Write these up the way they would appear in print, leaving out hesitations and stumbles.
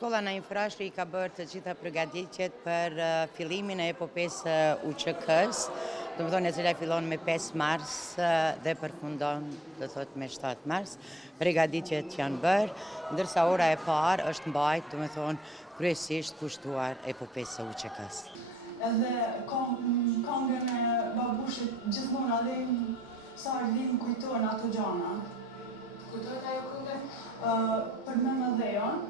Shkolla në Infrashti I ka bërë të gjitha përgatitjet për fillimin e epopesë UÇK-s, do të thonë e cila fillon me 5 mars dhe përfundon, do thot me 7 mars. Përgatitjet janë bërë, ndërsa ora e parë është mbajtur, do të thonë kryesisht kushtuar epopesë së UÇK-s. Edhe këngën e babushit gjithmonë adhem sa ardhim kujtojnë ato gjana. Kujtojnë ajo këngë? Për me më dhejon,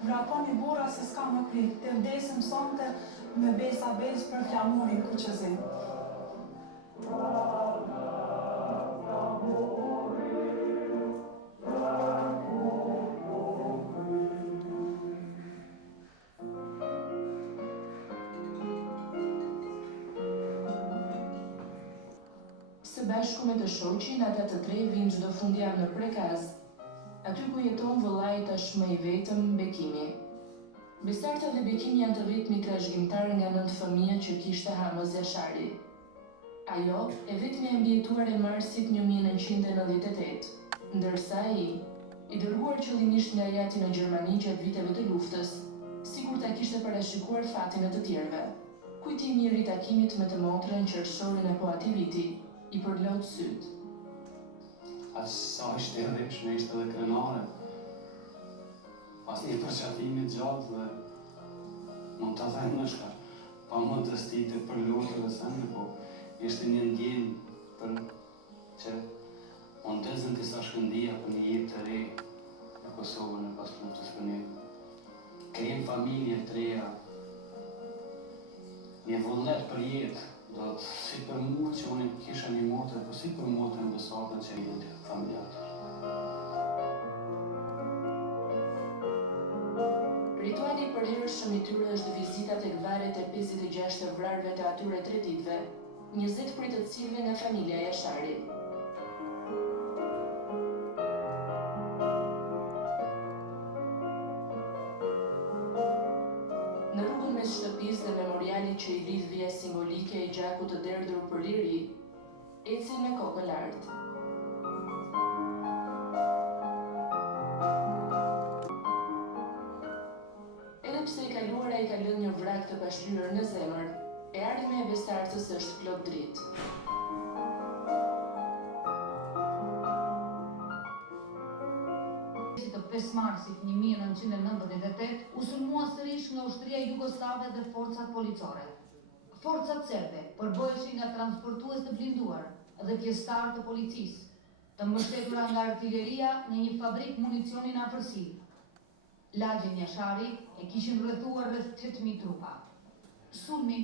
vraponi bura se s'ka më prit, të vdesim sonte me besa për flamurin kuqëzim. Së bashku me të shoqin, ata të tre vinë çdo fundjavë në Prekaz, aty ku jeton vëllai tashmë I vetëm Bekimi. Besarta dhe Bekimi janë të vetmi trashëgimtar nga 9 fëmijë që kishte Hamaz Jashari. Ajo e vetmi e mbijetuar e marsit 1998, ndërsa I dërguar qëllimisht nga jati në Gjermani gjatë viteve të luftës, sikur ta kishte parashikuar fatin e të tjerëve. Kujtimi I ritakimit me të motrën qershorin apo ati viti I përlot syt. Sa ishte edhe ishte edhe krenare. Pas një përqatimit gjatë dhe mund të them në shkar, pa më të stite për lotë dhe sene, po ishte një ndjenë për që mund të zën kësa shkëndia për një jetë të re në Kosovën e pas luftës për një krijem familje të reja, një vullnet për jetë, do të si për mua që unë kisha një motrë, po si për motrën besatën që I jenë të familjatë. Rituali I përhershëm I tyre është vizita tek varet e 56 të vrarëve të atyre 3 ditëve, 20 prej të cilëve nga familja Jashari. Në rrugën mes shtëpisë dhe memorialit që I lidh vija simbolike I gjakut të derdhur për liri, ecin me kokën lart. Edhe pse I kaluara I ka lënë një vrak të pashtyrër në zemër, e ardhmja e besartës është plot dritë. Të 5 marsit 1998 u sulmua sërish nga ushtria jugoslave dhe forcat policore. Forcat serbe përbëheshin nga transportues të blinduar dhe pjesëtar të policisë, të mbështetura nga artilleria në një fabrik municioni në afërsi. Lagjen Jashari e kishin rrethuar rreth 8.000 trupa. Sulmi